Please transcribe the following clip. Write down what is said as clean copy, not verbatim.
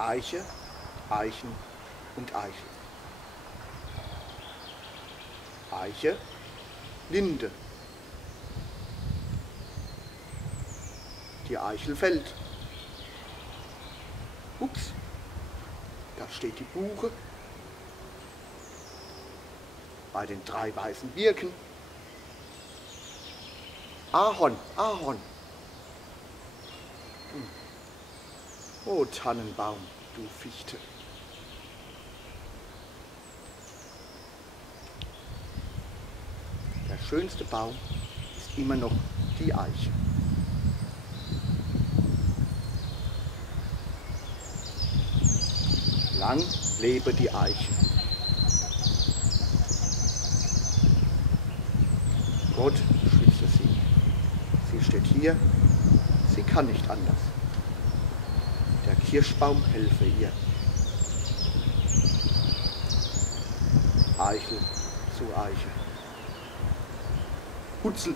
Eiche, Eichen und Eichel. Eiche, Linde. Die Eichel fällt. Ups, da steht die Buche bei den 3 weißen Birken. Ahorn, Ahorn. O Tannenbaum, du Fichte. Der schönste Baum ist immer noch die Eiche. Lang lebe die Eiche. Gott schütze sie. Sie steht hier, sie kann nicht anders. Der Kirschbaum helfe ihr. Eichel zu Eiche. Hutzel,